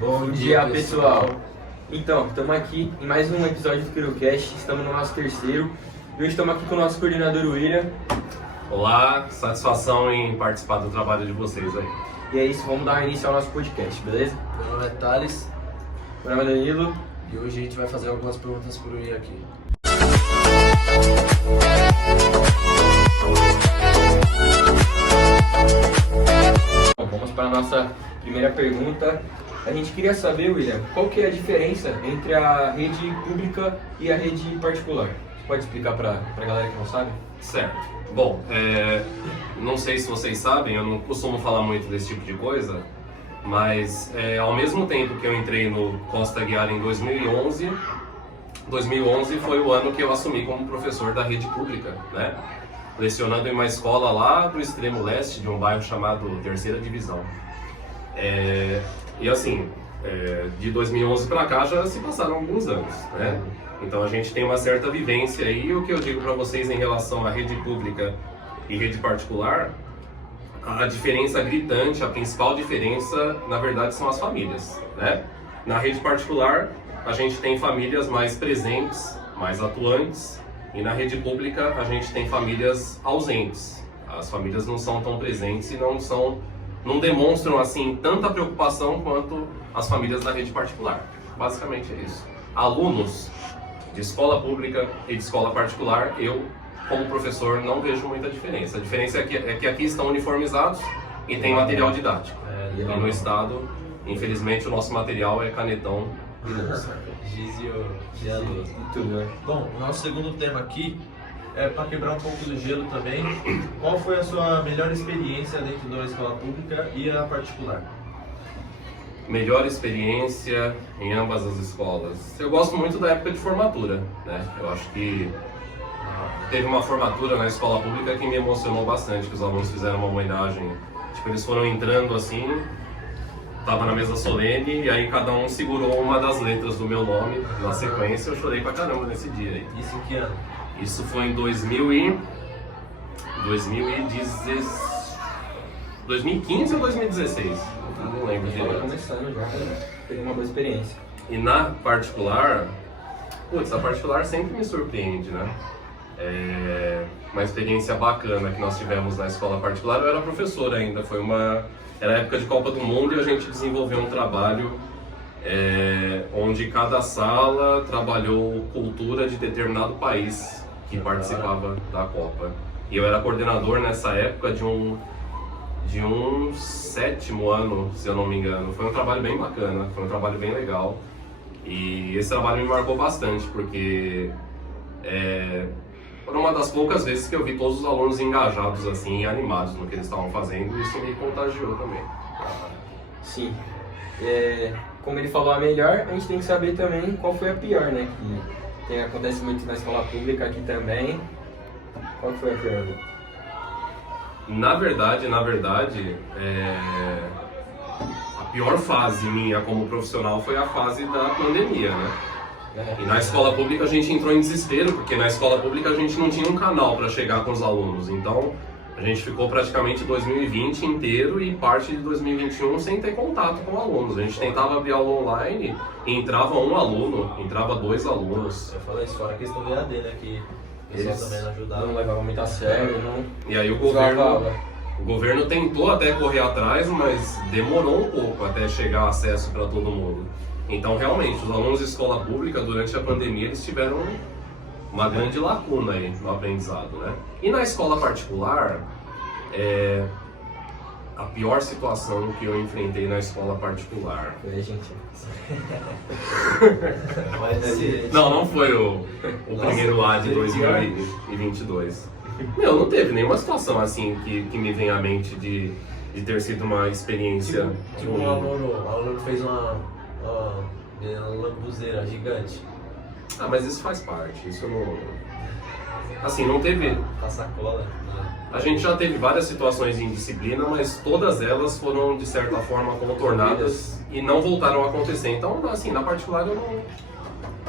Bom dia, pessoal! Então, estamos aqui em mais um episódio do QuiroCast, estamos no nosso terceiro e hoje estamos aqui com o nosso coordenador William. Olá, satisfação em participar do trabalho de vocês aí. E é isso, vamos dar início ao nosso podcast, beleza? Meu nome é Thales Meu nome é Danilo. e hoje a gente vai fazer algumas perguntas pro Will aqui. Bom, vamos para a nossa primeira pergunta. A gente queria saber, William, qual que é a diferença entre a rede pública e a rede particular? Você pode explicar para a galera que não sabe? Certo. Bom, não sei se vocês sabem, eu não costumo falar muito desse tipo de coisa, mas ao mesmo tempo que eu entrei no Costa Guiara em 2011 foi o ano que eu assumi como professor da rede pública, né? Lecionando em uma escola lá do extremo leste de um bairro chamado Terceira Divisão. E assim, de 2011 para cá já se passaram alguns anos, né? Então a gente tem uma certa vivência aí. E o que eu digo para vocês em relação à rede pública e rede particular, a diferença gritante, a principal diferença, na verdade, são as famílias, né? Na rede particular, a gente tem famílias mais presentes, mais atuantes, e na rede pública a gente tem famílias ausentes. As famílias não são tão presentes e não demonstram assim tanta preocupação quanto as famílias da rede particular. Basicamente é isso. Alunos de escola pública e de escola particular, eu, como professor, não vejo muita diferença. A diferença é que aqui estão uniformizados e tem material didático. E no estado, infelizmente, o nosso material é canetão e louça. Giz e a lousa. Tudo, né? Bom, o nosso segundo tema aqui é para quebrar um pouco do gelo também. Qual foi a sua melhor experiência dentro da escola pública e a particular? Melhor experiência em ambas as escolas. Eu gosto muito da época de formatura, né? Eu acho que teve uma formatura na escola pública que me emocionou bastante, que os alunos fizeram uma homenagem. Tipo, eles foram entrando assim, tava na mesa solene, e aí cada um segurou uma das letras do meu nome na sequência. Eu chorei pra caramba nesse dia aí. Isso em que ano? Isso foi em 2015 ou 2016? Não lembro Estava direito. começando já, teve uma boa experiência. E na particular, a particular sempre me surpreende, né? Uma experiência bacana que nós tivemos na escola particular. Eu era professor ainda, era época de Copa do Mundo e a gente desenvolveu um trabalho onde cada sala trabalhou cultura de determinado país que participava da Copa. E eu era coordenador nessa época de um sétimo ano, se eu não me engano. Foi um trabalho bem bacana, foi um trabalho bem legal. E esse trabalho me marcou bastante, porque foi uma das poucas vezes que eu vi todos os alunos engajados assim, e animados no que eles estavam fazendo, e isso me contagiou também. Sim. Como ele falou a melhor, a gente tem que saber também qual foi a pior, né? Que acontece muito na escola pública aqui também. Qual foi a pior? Na verdade, a pior fase minha como profissional foi a fase da pandemia, né? E na escola pública a gente entrou em desespero, porque na escola pública a gente não tinha um canal para chegar com os alunos. Então a gente ficou praticamente 2020 inteiro e parte de 2021 sem ter contato com alunos. A gente tentava abrir aula online e entrava um aluno, entrava dois alunos. Eu falei isso, fora a questão do EAD, né? Que o pessoal também não ajudava. Não levava muito a sério, não. E aí o usava. governo tentou até correr atrás, mas demorou um pouco até chegar acesso para todo mundo. Então, realmente, os alunos de escola pública, durante a pandemia, eles tiveram uma grande lacuna aí no aprendizado, né? E na escola particular, a pior situação que eu enfrentei na escola particular... Foi, gente. Não foi o primeiro A de 2022. Meu, não teve nenhuma situação assim que me vem à mente de ter sido uma experiência... Tipo um aluno fez uma lambuzeira gigante. Ah, mas isso faz parte, isso não... Assim, não teve... Com sacola. A gente já teve várias situações de indisciplina, mas todas elas foram, de certa forma, contornadas e não voltaram a acontecer. Então, assim, na particular, eu não...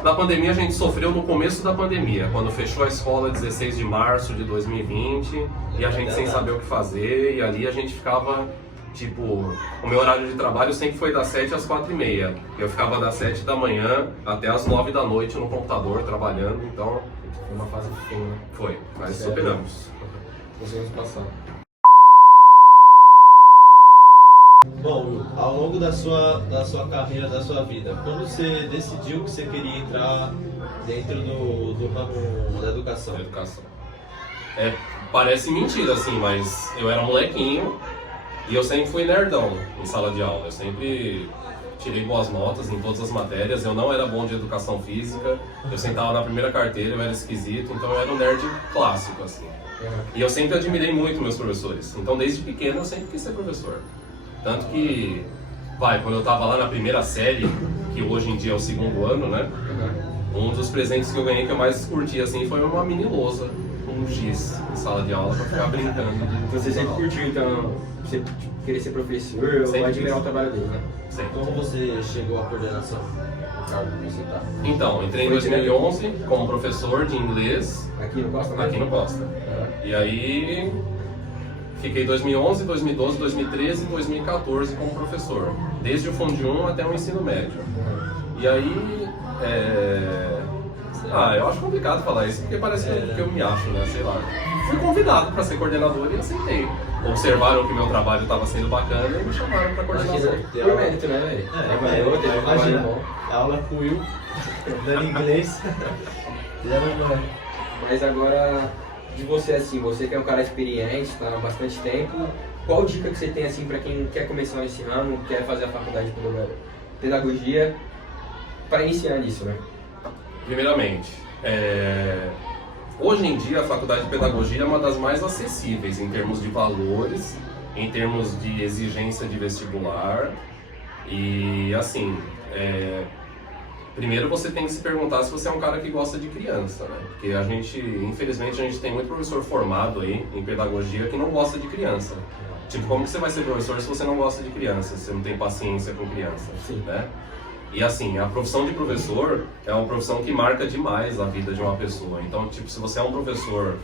Na pandemia, a gente sofreu no começo da pandemia, quando fechou a escola 16 de março de 2020, e a gente sem saber o que fazer, e ali a gente ficava Tipo, o meu horário de trabalho sempre foi das 7 às 4h30. Eu ficava das 7 da manhã até às 9 da noite no computador trabalhando, então Foi uma fase feia, né? foi, mas Sério? superamos. Conseguimos passar. Bom, Will, ao longo da sua carreira, da sua vida, quando você decidiu que você queria entrar dentro do ramo da educação? Educação. Parece mentira assim, mas eu era molequinho e eu sempre fui nerdão em sala de aula. Eu sempre tirei boas notas em todas as matérias. Eu não era bom de educação física. Eu sentava na primeira carteira, eu era esquisito, então eu era um nerd clássico assim. E eu sempre admirei muito meus professores. Então desde pequeno eu sempre quis ser professor. Tanto que, quando eu tava lá na primeira série, que hoje em dia é o segundo ano, né? Um dos presentes que eu ganhei que eu mais curti assim foi uma mini lousa com um giz em sala de aula pra ficar brincando. Você sempre curtiu, então, você querer ser professor ou Sempre admirar quis. o trabalho dele, né? Sempre. Como você chegou à coordenação? O cargo que você tá? Então, entrei em 2011 como professor de inglês Aqui no Costa, né? aqui no Costa. E aí fiquei 2011, 2012, 2013 e 2014 como professor, desde o Fundo 1 até o ensino médio. E aí, eu acho complicado falar isso, porque parece que eu me acho, né? Sei lá. Fui convidado para ser coordenador e aceitei. Observaram que meu trabalho estava sendo bacana e me chamaram para coordenação. Por mérito, né, velho? Trabalhou, teve um trabalho bom. Aula com o Will, dando inglês. Mas agora, de você assim, você que é um cara experiente, tá há bastante tempo, qual dica que você tem assim para quem quer começar nesse ramo, quer fazer a faculdade de pedagogia, para iniciar nisso, né? Primeiramente, hoje em dia a faculdade de pedagogia é uma das mais acessíveis em termos de valores, em termos de exigência de vestibular e assim, primeiro você tem que se perguntar se você é um cara que gosta de criança, né? Porque infelizmente a gente tem muito professor formado aí em pedagogia que não gosta de criança. Tipo, como que você vai ser professor se você não gosta de criança, se você não tem paciência com criança, né? E assim, a profissão de professor é uma profissão que marca demais a vida de uma pessoa. Então, tipo, se você é um professor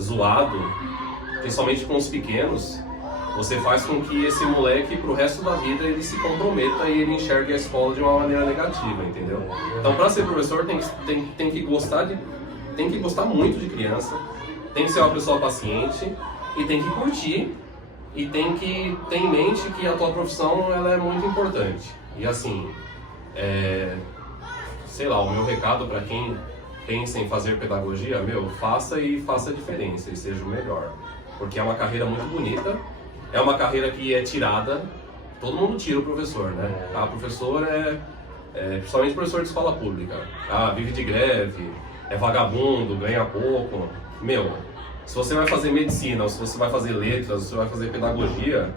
zoado, principalmente com os pequenos, você faz com que esse moleque, pro resto da vida, ele se comprometa e ele enxergue a escola de uma maneira negativa, entendeu? Então, para ser professor, tem que gostar muito de criança, tem que ser uma pessoa paciente e tem que curtir e tem que ter em mente que a tua profissão ela é muito importante. E assim, sei lá, o meu recado para quem pensa em fazer pedagogia, faça a diferença e seja o melhor. Porque é uma carreira muito bonita, é uma carreira que é tirada, todo mundo tira o professor, né? Professor principalmente professor de escola pública, vive de greve, é vagabundo, ganha pouco. Se você vai fazer medicina, ou se você vai fazer letras, ou se você vai fazer pedagogia,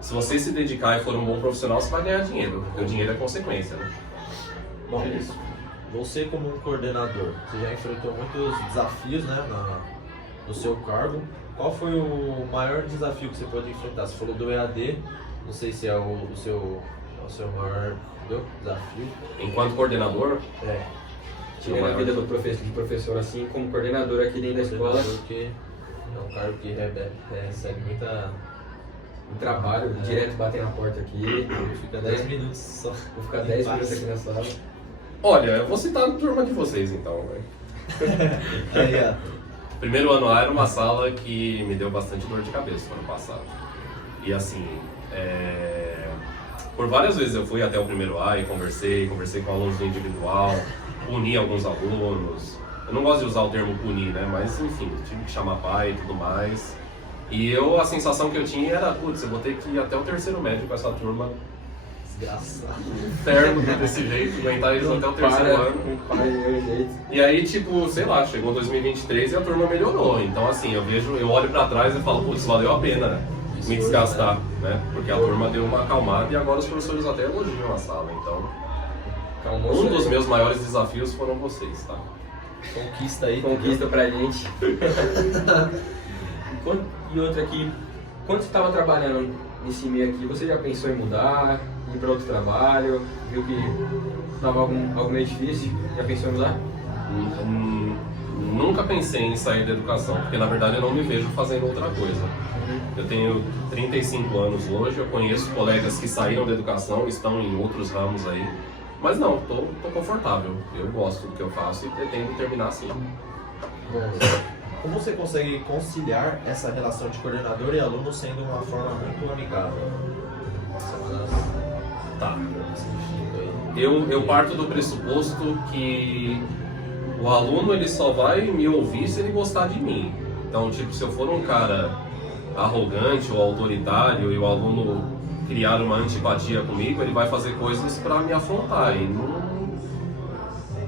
se você se dedicar e for um bom profissional, você vai ganhar dinheiro, porque o dinheiro é consequência, né? Bom, você como um coordenador, você já enfrentou muitos desafios, né, no seu cargo. Qual foi o maior desafio que você pôde enfrentar? Você falou do EAD, não sei se é o seu maior desafio. Enquanto coordenador, Tirando a vida de professor assim, como coordenador aqui dentro da escola, Porque é um cargo que recebe muita... um trabalho, direto bater na porta aqui, Fica 10 minutos só. vou ficar 10 minutos aqui na sala. olha, eu vou citar a turma de vocês então, velho. Aí, ó. Primeiro ano A era uma sala que me deu bastante dor de cabeça no ano passado. E assim, por várias vezes eu fui até o primeiro A e conversei com alunos no individual, puni alguns alunos. Eu não gosto de usar o termo punir, né? Mas enfim, tive que chamar pai e tudo mais. E a sensação que eu tinha era, putz, eu vou ter que ir até o terceiro médio com essa turma. Desgraçado. Terno desse jeito, aguentar eles até o terceiro ano. E aí, tipo, sei lá, chegou 2023 e a turma melhorou. Então, assim, eu olho pra trás e falo, putz, valeu a pena me desgastar, né? Porque a turma deu uma acalmada e agora os professores até elogiam a sala. Então, um dos meus maiores desafios foram vocês, tá? Conquista aí. Conquista pra gente. E outra aqui, quando você estava trabalhando nesse meio aqui, você já pensou em mudar, ir para outro trabalho, viu que estava algo meio difícil, já pensou em mudar? nunca pensei em sair da educação, porque na verdade eu não me vejo fazendo outra coisa. Eu tenho 35 anos hoje, eu conheço colegas que saíram da educação, estão em outros ramos aí, mas não, tô confortável, eu gosto do que eu faço e pretendo terminar assim. Bom, como você consegue conciliar essa relação de coordenador e aluno sendo uma forma muito amigável? Tá. Eu parto do pressuposto que o aluno ele só vai me ouvir se ele gostar de mim. Então, tipo, se eu for um cara arrogante ou autoritário e o aluno criar uma antipatia comigo, ele vai fazer coisas para me afrontar. E não...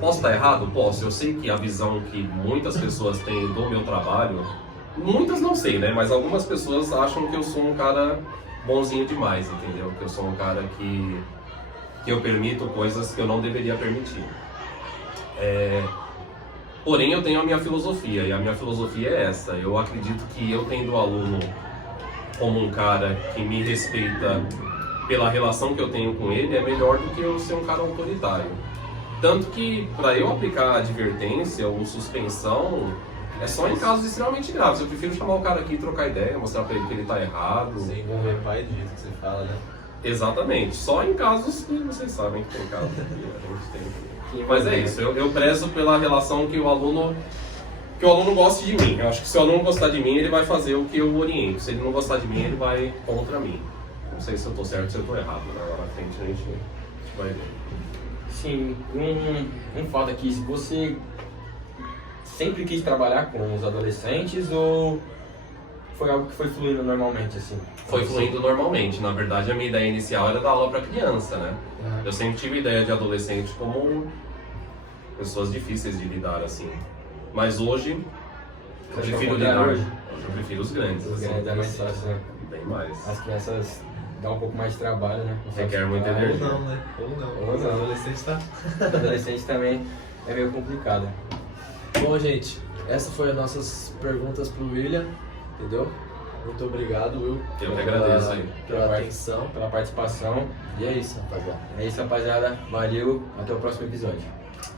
Posso estar errado? Posso. Eu sei que a visão que muitas pessoas têm do meu trabalho, muitas não sei, né? Mas algumas pessoas acham que eu sou um cara bonzinho demais, entendeu? Que eu sou um cara que eu permito coisas que eu não deveria permitir. Porém, eu tenho a minha filosofia, e a minha filosofia é essa. Eu acredito que eu tendo o aluno como um cara que me respeita pela relação que eu tenho com ele, é melhor do que eu ser um cara autoritário. Tanto que, para eu aplicar advertência ou suspensão, é só em casos extremamente graves. Eu prefiro chamar o cara aqui e trocar ideia, mostrar para ele que ele está errado. Sem envolver pai do jeito que você fala, né? Exatamente. Só em casos que vocês sabem que tem casos que a gente tem. Mas é isso, eu prezo pela relação que o aluno goste de mim. Eu acho que se o aluno gostar de mim, ele vai fazer o que eu oriento. Se ele não gostar de mim, ele vai contra mim. Não sei se eu estou certo ou se eu estou errado, né? Lá na frente a gente vai ver. Sim, um fato aqui, você sempre quis trabalhar com os adolescentes ou foi algo que foi fluindo normalmente assim? Foi fluindo normalmente. Na verdade, a minha ideia inicial era dar aula para criança, né? Eu sempre tive ideia de adolescente como pessoas difíceis de lidar, assim. Mas hoje, eu prefiro lidar. Eu prefiro os grandes. Os grandes é mais fácil, né? Bem mais. As crianças dão um pouco mais de trabalho, né? Requer muita Ou energia. não, né? Ou não. Ou não. O adolescente tá... Adolescente também é meio complicado. Bom, gente, essas foram as nossas perguntas pro William, entendeu? Muito obrigado, Will. Eu que agradeço aí. Pela atenção. Pela participação. E é isso, rapaziada. É isso, rapaziada. Valeu. Até o próximo episódio.